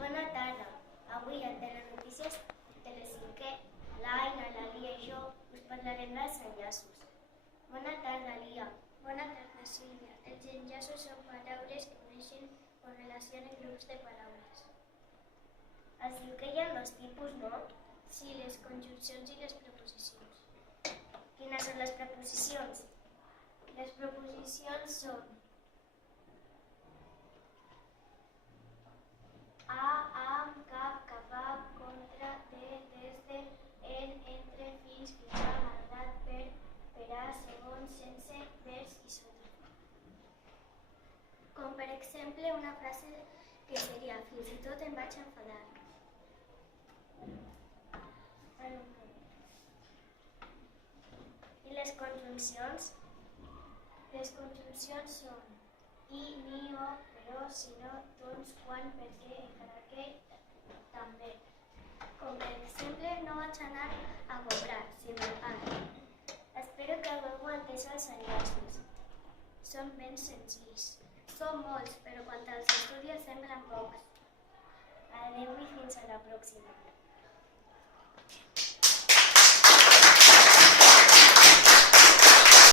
Bona tarda. Avui a Telenotícies Telecinquè, l'Aina, la Lia i jo us parlarem dels enllaços. Bona tarda, Lia. Bona tarda, Sílvia. Els enllaços són paraules que uneixen o relacionen grups de paraules. Es diu que hi ha dos tipus, no? Sí, les conjuncions i les preposicions. Quines són les preposicions? Les preposicions són a, amb, cap, cap a, contra, de, des de, en, entre, fins, fins a, malgrat, per a, segons, sense, vers i sota. Com per exemple una frase que seria fins i tot em vaig enfadar. I les conjuncions? Les conjuncions són i, ni, o, però, si no, doncs, quan, perquè, encara que, també. Com per exemple, no vaig anar a comprar, sinó ara. Espero que hagueu entès els enllaços. Són ben senzills. Són molts, però quan els estudies semblen pocs. Adeu i fins a la pròxima.